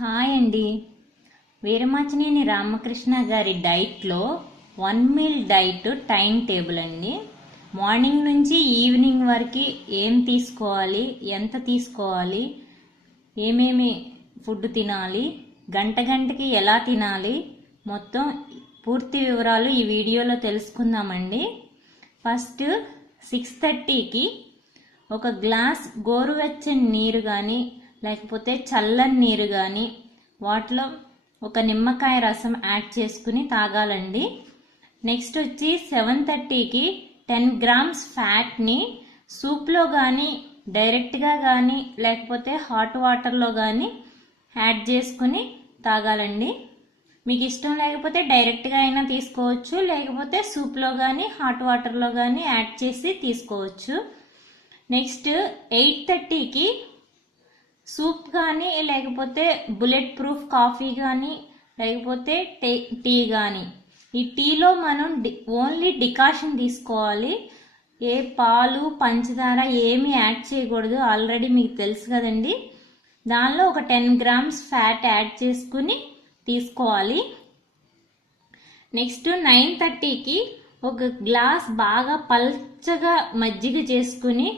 Hi అండి. వీరమాచినేని రామకృష్ణ గారి డైట్లో 1 మీల్ డైట్ టైం టేబుల్ అండి. మార్నింగ్ నుంచి ఈవినింగ్ వరకు ఏం తీసుకోవాలి, ఎంత తీసుకోవాలి, ఏమేమి ఫుడ్ తినాలి, గంటకి ఎలా తినాలి, మొత్తం పూర్తి వివరాలు ఈ వీడియోలో తెలుసుకుందామండి. ఫస్ట్ 6:30కి ఒక గ్లాస్ గోరువెచ్చని నీరు కానీ లేకపోతే చల్లని నీరు కానీ వాటిలో ఒక నిమ్మకాయ రసం యాడ్ చేసుకుని తాగాలండి. నెక్స్ట్ వచ్చి 7:30కి 10 గ్రామ్స్ ఫ్యాట్ని సూప్లో కానీ డైరెక్ట్గా కానీ లేకపోతే హాట్ వాటర్లో కానీ యాడ్ చేసుకుని తాగాలండి. మీకు ఇష్టం లేకపోతే డైరెక్ట్గా అయినా తీసుకోవచ్చు, లేకపోతే సూప్లో కానీ హాట్ వాటర్లో కానీ యాడ్ చేసి తీసుకోవచ్చు. నెక్స్ట్ 8:30కి సూప్ కానీ లేకపోతే బుల్లెట్ ప్రూఫ్ కాఫీ కానీ లేకపోతే టీ కానీ, ఈ టీలో మనం ఓన్లీ డికాషన్ తీసుకోవాలి. ఏ పాలు పంచదార ఏమీ యాడ్ చేయకూడదు, ఆల్రెడీ మీకు తెలుసు కదండి. దానిలో ఒక 10 గ్రామ్స్ ఫ్యాట్ యాడ్ చేసుకుని తీసుకోవాలి. నెక్స్ట్ 9:30కి ఒక గ్లాస్ బాగా పల్చగా మజ్జిగ చేసుకుని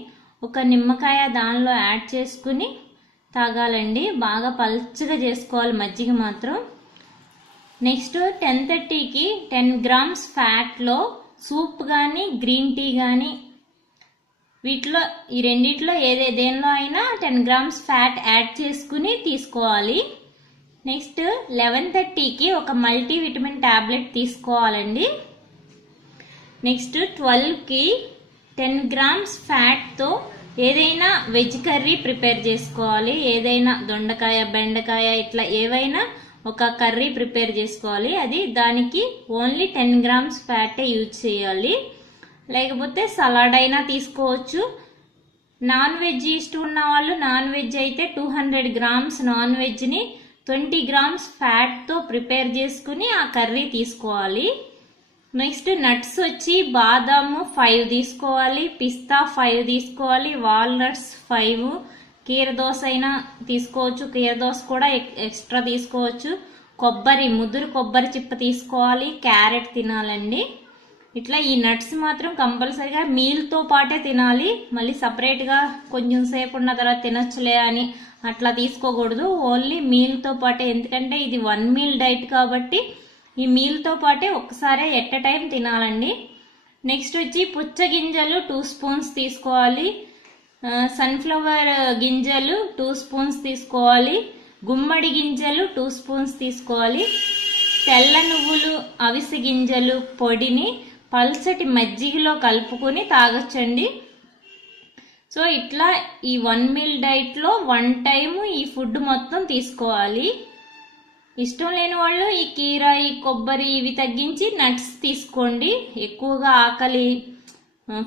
ఒక నిమ్మకాయ దానిలో యాడ్ చేసుకుని తాగాలండి. బాగా పల్చగా చేసుకోవాలి మజ్జిగ మాత్రం. నెక్స్ట్ 10:30కి 10 గ్రామ్స్ ఫ్యాట్లో సూప్ కానీ గ్రీన్ టీ కానీ, వీటిలో ఈ రెండిట్లో దేనిలో అయినా 10 గ్రామ్స్ ఫ్యాట్ యాడ్ చేసుకుని తీసుకోవాలి. నెక్స్ట్ 11:30కి ఒక మల్టీవిటమిన్ టాబ్లెట్ తీసుకోవాలండి. నెక్స్ట్ 12కి 10 గ్రామ్స్ ఫ్యాట్తో ఏదైనా వెజ్ కర్రీ ప్రిపేర్ చేసుకోవాలి. ఏదైనా దొండకాయ, బెండకాయ ఇట్లా ఏవైనా ఒక కర్రీ ప్రిపేర్ చేసుకోవాలి. అది దానికి ఓన్లీ 10 గ్రామ్స్ ఫ్యాటే యూజ్ చేయాలి. లేకపోతే సలాడ్ అయినా తీసుకోవచ్చు. నాన్ వెజ్ ఇష్టం ఉన్న వాళ్ళు నాన్ వెజ్ అయితే 200 గ్రామ్స్ నాన్ వెజ్ని 20 గ్రామ్స్ ఫ్యాట్తో ప్రిపేర్ చేసుకుని ఆ కర్రీ తీసుకోవాలి. నెక్స్ట్ నట్స్ వచ్చి బాదాము 5 తీసుకోవాలి, పిస్తా 5 తీసుకోవాలి, వాల్నట్స్ 5, కీరదోస అయినా తీసుకోవచ్చు, కీరదోస కూడా ఎక్స్ట్రా తీసుకోవచ్చు. ముదురు కొబ్బరి చిప్ప తీసుకోవాలి, క్యారెట్ తినాలండి. ఇట్లా ఈ నట్స్ మాత్రం కంపల్సరీగా మీల్తో పాటే తినాలి. మళ్ళీ సపరేట్గా కొంచెం సేపు ఉన్న తర్వాత తినొచ్చులే అని అట్లా తీసుకోకూడదు. ఓన్లీ మీల్తో పాటే, ఎందుకంటే ఇది 1 మీల్ డైట్ కాబట్టి ఈ మీల్తో పాటే ఒక్కసారే ఎట్ ఎ టైం తినాలండి. నెక్స్ట్ వచ్చి పుచ్చగింజలు 2 స్పూన్స్ తీసుకోవాలి, సన్ఫ్లవర్ గింజలు 2 స్పూన్స్ తీసుకోవాలి, గుమ్మడి గింజలు 2 స్పూన్స్ తీసుకోవాలి, తెల్ల నువ్వులు అవిసె గింజలు పొడిని పల్చటి మజ్జిగలో కలుపుకొని తాగొచ్చండి. సో ఇట్లా ఈ 1 మీల్ డైట్లో 1 టైము ఈ ఫుడ్ మొత్తం తీసుకోవాలి. ఇష్టం లేని వాళ్ళు ఈ కీర, ఈ కొబ్బరి ఇవి తగ్గించి నట్స్ తీసుకోండి. ఎక్కువగా ఆకలి,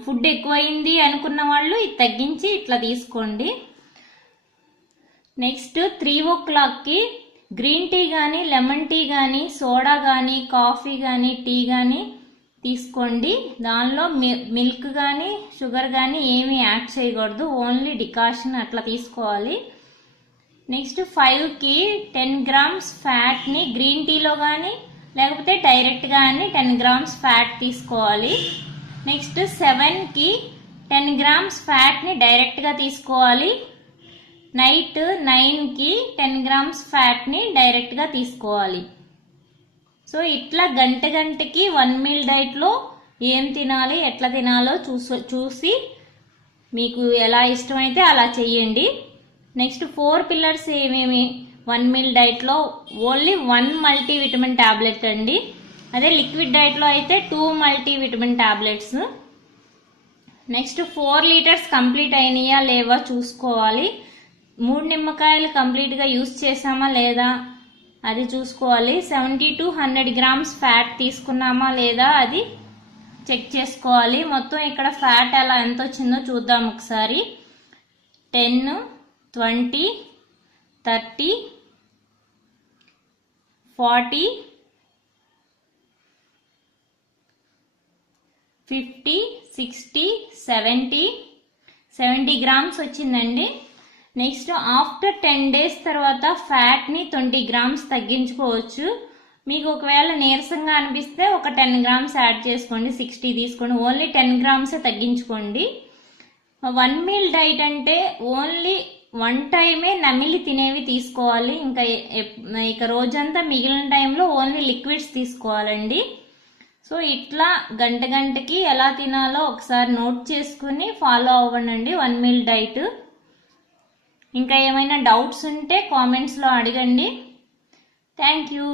ఫుడ్ ఎక్కువైంది అనుకున్న వాళ్ళు ఇది తగ్గించి ఇట్లా తీసుకోండి. నెక్స్ట్ 3 o'clockకి గ్రీన్ టీ కానీ లెమన్ టీ కానీ సోడా కానీ కాఫీ కానీ టీ కానీ తీసుకోండి. దానిలో మిల్క్ కానీ షుగర్ కానీ ఏమీ యాడ్ చేయకూడదు, ఓన్లీ డికాషన్ అట్లా తీసుకోవాలి. నెక్స్ట్ 5కి 10 గ్రామ్స్ ఫ్యాట్ని గ్రీన్ టీలో కానీ లేకపోతే డైరెక్ట్గా కానీ 10 గ్రామ్స్ ఫ్యాట్ తీసుకోవాలి. నెక్స్ట్ 7కి 10 గ్రామ్స్ ఫ్యాట్ని డైరెక్ట్గా తీసుకోవాలి. నైట్ 9కి 10 గ్రామ్స్ ఫ్యాట్ని డైరెక్ట్గా తీసుకోవాలి. సో ఇట్లా గంటకి 1 మీల్ డైట్లో ఏం తినాలి, ఎట్లా తినాలో చూసి మీకు ఎలా ఇష్టమైతే అలా చెయ్యండి. నెక్స్ట్ 4 పిల్లర్స్ ఏమేమి 1 మీల్ డైట్లో ఓన్లీ 1 మల్టీవిటమిన్ టాబ్లెట్ అండి. అదే లిక్విడ్ డైట్లో అయితే 2 multivitamin tablets. Next 4 litres complete అయినాయా లేవా చూసుకోవాలి. 3 నిమ్మకాయలు కంప్లీట్గా యూజ్ చేసామా లేదా అది చూసుకోవాలి. 70 to 100 గ్రామ్స్ ఫ్యాట్ తీసుకున్నామా లేదా అది చెక్ చేసుకోవాలి. మొత్తం ఇక్కడ ఫ్యాట్ అలా ఎంత వచ్చిందో చూద్దాం ఒకసారి. 10, 20, 30, 40, 50, 60, 70 గ్రామ్స్ వచ్చిందండి. నెక్స్ట్ ఆఫ్టర్ 10 days తర్వాత ఫ్యాట్ని 20 grams తగ్గించుకోవచ్చు. మీకు ఒకవేళ నీరసంగా అనిపిస్తే ఒక 10 grams యాడ్ చేసుకోండి, 60 తీసుకోండి, ఓన్లీ 10 grams తగ్గించుకోండి. 1 meal డైట్ అంటే ఓన్లీ 1 టైమే నమిలి తినేవి తీసుకోవాలి. ఇక రోజంతా మిగిలిన టైంలో ఓన్లీ లిక్విడ్స్ తీసుకోవాలండి. సో ఇట్లా గంటకి ఎలా తినాలో ఒకసారి నోట్ చేసుకుని ఫాలో అవ్వండి 1 meal డైట్. ఇంకా ఏమైనా డౌట్స్ ఉంటే కామెంట్స్లో అడగండి. Thank you.